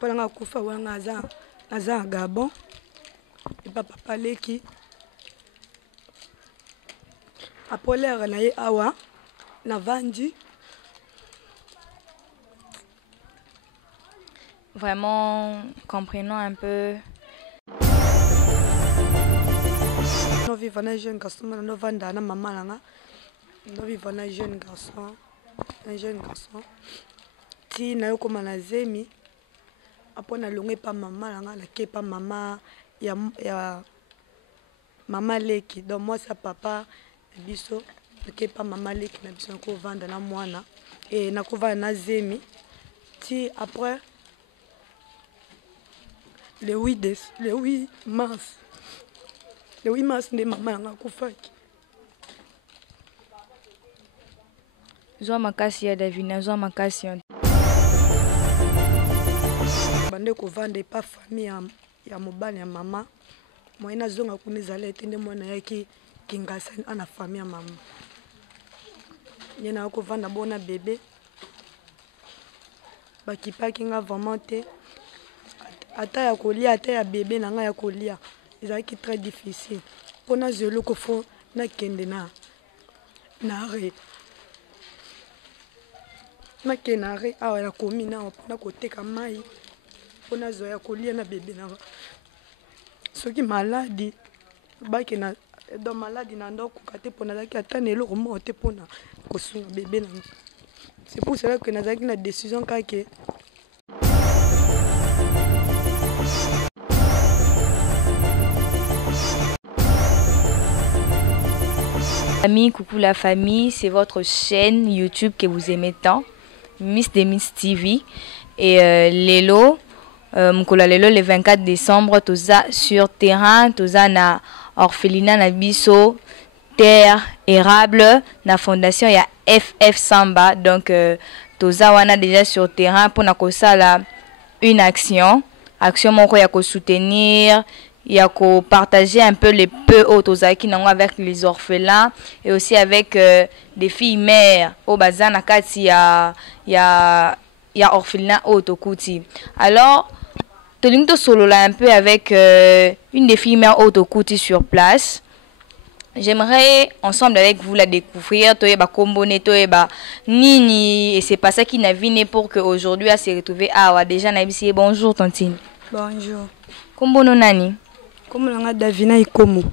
Pendant que je suis à Gabon, et papa leki. Après l'air na ye awa na vandi. Vraiment, comprenons un peu. Nous vivons un jeune garçon, nous vendons à maman là. Nous vivons un jeune garçon, Si na yo comme na zemi, après na longue pas maman là, na ke pas maman ya maman leki. Donc moi c'est papa biso, na ke pas maman leki na biso ko vendre na mwana et na ko vendre na zemi. Si après le 8 mars. Le 8 mars, ne maman n'a pas fait. Zoa makasi ya Davina, zoa makasi ya. Bande ko vendre pas famille ya mobali ya maman. Moi na zonga kunizala etende mwana yaki kingasa ana famille ya maman. Yena ko vendre bona bébé. Ba kipaki nga vraiment te. Ata ya kolia ata ya bébé na nga ya kolia. C'est très difficile. Pour a zelo ko fo na kende na re. Na kenare awa ya komi na na koteka mai. Pour a zo ya kolia na bébé na. Soki maladi ba ke na do maladi na ndo ko kate pona zaki atane lo mo te pona ko sunga bébé na. C'est pour cela que nazaki na décision kake. Amis, coucou la famille, c'est votre chaîne YouTube que vous aimez tant, Miss Demis TV. Et Lelo, Lelo le 24 décembre, toza sur terrain, toza na orphelinat na biso, terre érable, na fondation ya FF Samba. Donc toza wana déjà sur terrain pour na kosala une action moko ya ko soutenir. Il y a qu'à partager un peu les peu autres avec les orphelins et aussi avec des filles mères au bazar nakati il y a orphelinat autokuti. Alors tolinto solo là un peu avec une des filles mères autokuti sur place. J'aimerais ensemble avec vous la découvrir, toyeba kombone toyeba nini, et c'est pas ça qui n'a vine pour que aujourd'hui à se retrouver déjà na bisi. Bonjour Tantine. Bonjour. Kombono nani? Comme on Davina Ikomo.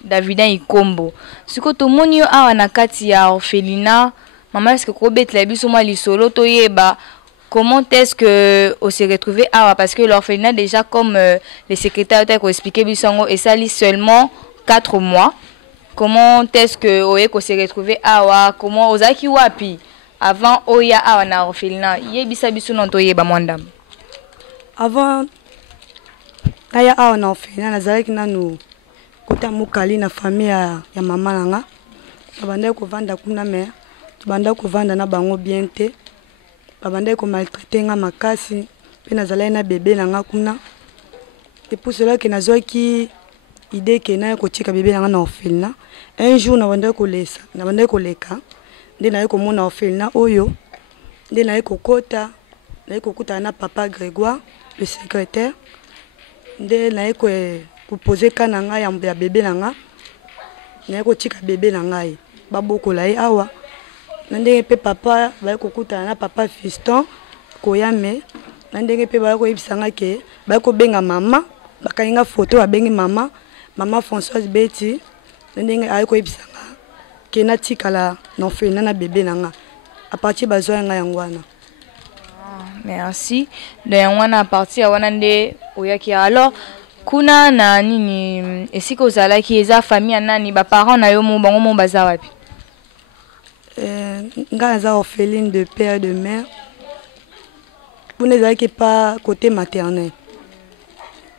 Davina Ikombo. Siko to moni yo awa na kati ya orphelinat, maman est-ce que ko betla biso ma lisolo to yeba comment est-ce que on s'est retrouvé awa parce que l'orphelinat déjà comme les secrétaires ont expliqué bisango et ça lit seulement 4 mois. Comment est-ce que on s'est retrouvé awa, comment ozaki wapi avant oya awa na orphelinat yebisa biso non to yeba mwandam. Avant aya awa na orphelinat nazalaki nanu kota mukali na famille ya mama nanga. Babanda ko vanda kuna mère, babanda ko vanda na bango bien te. Babanda ko maltraiter nga makasi, pe nazalaki na bébé nanga kuna. Et pour cela que nazwaki idée que na ko tika bébé nanga na orphelinat. Un jour na banda ko leka, nde na ko mona orphelinat oyo, nde na ko kota, na ko kuta na papa Grégoire, le secrétaire. Nde na ko poser kana nga ya bébé nanga na ko tika bébé nanga ye babokola ye awa na ndenge pe papa ba ko kutana na papa fiston ko yame na ndenge pe ba ko yebisanga ke ba ko benga mama bakalinga photo ba bengi mama Françoise Betty na ndenge ay ko yebisanga ke na tika la na fena na bébé nanga a partir bazo nga yangwana. Merci. De wana a partir wana nde oyaki. Alors kuna na nini esiko zala ki eza famille nani ba parents na yo mo bango mo baza wapi? Nga za orpheline de père et de mère. Pour ne zala ki pas côté maternel.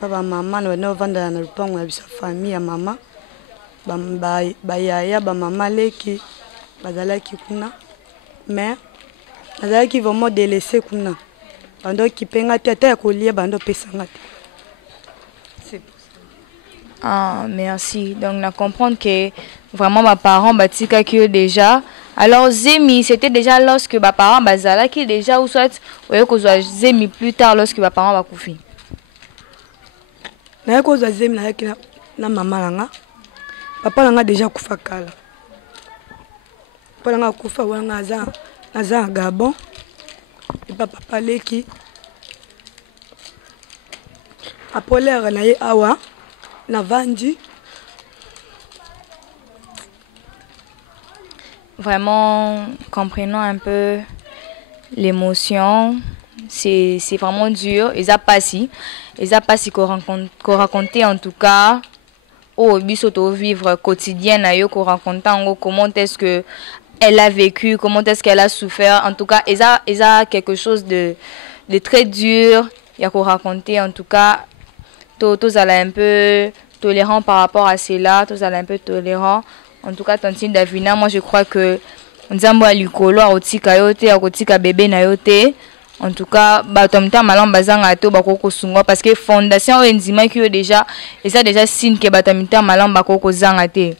Papa maman na vanda na lupango ya sa famille ya mama. Ba yaya ba mama leki bazala ki kuna. Mais nazala ki vraiment délaissé kuna. Bando ki penga tata ya kolia bando pesanga. Ah, merci. Donc, on comprend que vraiment, mes parents, batika que déjà, Alors zemi c'était déjà lorsque mes parents bazala qui déjà ou soit que zemi plus tard lorsque mes parents va koufi. Na ko za zemi na maman langa. Papa langa déjà kufa kala. Papa langa kufa wanga za Gabon. Et papa leki. Apolaire na ye awa na vandi. Vraiment comprenons un peu l'émotion. C'est vraiment dur. Ils a pas si qu'on raconter en tout cas au bisoto vivre quotidien na yo qu'on raconte comment est-ce que elle a vécu, comment est-ce qu'elle a souffert. En tout cas, ils a quelque chose de très dur. Il y a qu'on raconter en tout cas. Tous allez un peu tolérant par rapport à cela. Tous allez un peu tolérant. En tout cas, Tantine Davina, moi je crois que Nzambo alikolo akotika yote akotika bébé na yote. En tout cas, batomta malam bazanga to bakoko sungo parce que fondation enzima qui déjà et ça déjà signe que batomta malam bakoko zanga te.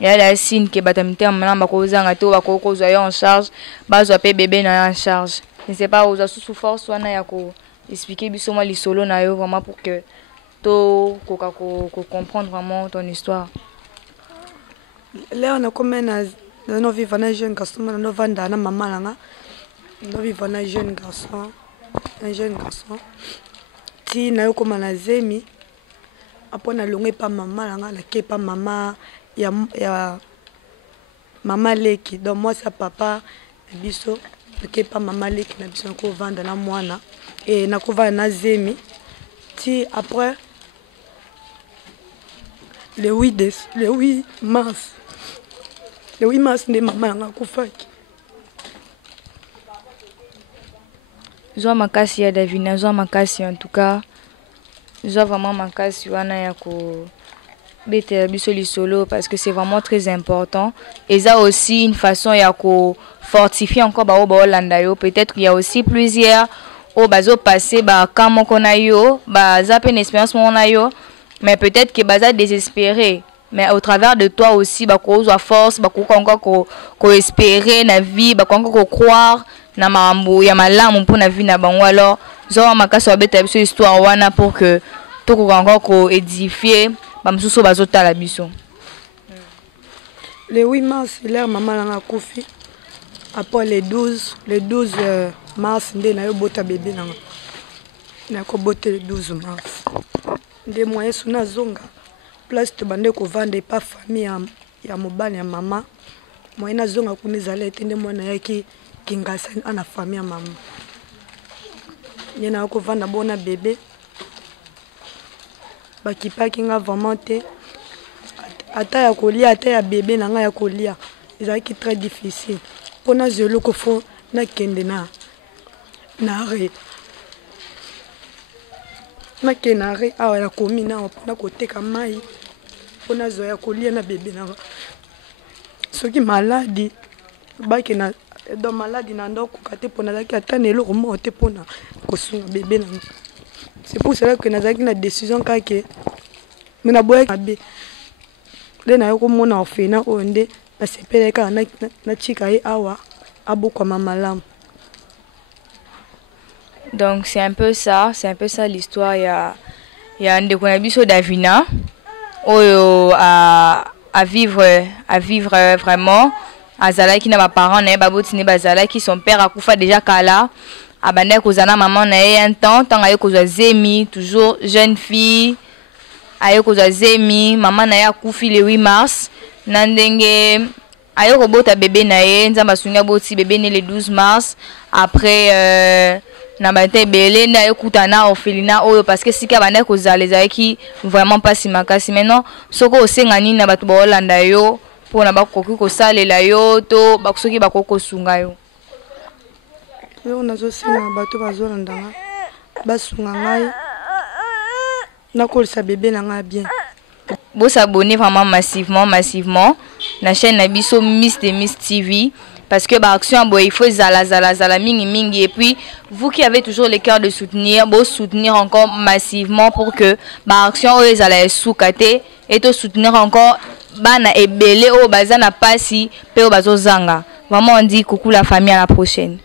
Il y a la signe que batomta malam bakoko zanga to bakoko zoya en charge, bazwa pe bébé na en charge. Je ne sais pas aux sous force wana ya ko expliquer biso moi li solo na yo vraiment pour que to ko comprendre vraiment ton histoire. Là on a comme nos vivants un jeune garçon, nos vanda na maman langa. Nous vivons un jeune garçon, qui n'a eu comme un zemi. Après, on a longé pas maman, on a pas maman, il y a maman leki. Donc moi c'est papa, biso, qui pas maman leki, na biso ko vendre na moana et na ko vendre na zemi. Ti après le 8 mars, de maman na ko faki. Zoa makasi ya Davina, zoa makasi en tout cas. Zoa vraiment makasi wana ya ko bete biso li solo parce que c'est vraiment très important. Et ça aussi une façon ya ko fortifier encore ba Holanda yo. Peut-être qu'il y a aussi plusieurs au bazo passé ba kamo kona yo, ba za pe une expérience mona yo, mais peut-être que baza désespéré. Mais au travers de toi aussi ba ko zo force, ba ko encore ko espérer na vie, ba ko encore ko croire na mambo ya malamu mpona vie na bango. Alors zo makasi obeta biso histoire wana pour que to ko encore ko édifier ba msusu bazotala biso. Le 8 mars l'air maman langa kufi. Après le 12 mars nde na yo bota bébé nanga. Na ko boter le 12 mars. Nde moyen suna zonga. Place to bande ko vendre pas famille ya mobali ya mama. Moyen na zonga kunizala etende mwana yaki kingasa ana famille ya mama. Yena ko vendre bona bébé. Bakipa kinga vraiment te. Ata ya kolia ata ya bébé nanga ya kolia. Ezaki très difficile. Pona zelo ko fo na kende na re. Na kenare awa ya komi na pona koteka mai. Pona zo ya kolia na bébé nanga. Soki maladi baki na dans maladie na ndoko kate pona zaki atane eloko mo te pona kosunga bébé nanga. C'est pour cela que nazaki na décision kake mina boya mabe le na yoko mona ofena onde na sepeleka na chika ye awa aboko mamalamu. Donc c'est un peu ça l'histoire. Il y a ndeko na biso Davina oyo à vivre vraiment azala qui na ba parents na babotine bazala qui son père akufa déjà kala abanda kozana maman na ye un temps tanga ye kozwa zemi toujours jeune fille aye kozwa zemi maman na ye akufi le 8 mars na ndenge aye kobota bébé na ye nzamba sunga boti bébé né le 12 mars après na bate belé na ekutana orphelinat oyo parce que sika banda kozala ezalaki vraiment pas si makasi. Maintenant soko osenga nini na bato ba Holanda yo pona bakoki kosalela yo to bakosoki bakoko sunga yo. Yo nazo senga bato bazolanda nga basunga ngai na kolisa bébé na nga bien. Vous s'abonnez vraiment massivement na chaîne na biso Miss TV parce que bah action bon il faut zala mingi et puis vous qui avez toujours le cœur de soutenir encore massivement pour que bah action zala soukate et to soutenir encore bana ebele o bazana pasi pe o bazozanga. Vraiment on dit coucou la famille, à la prochaine.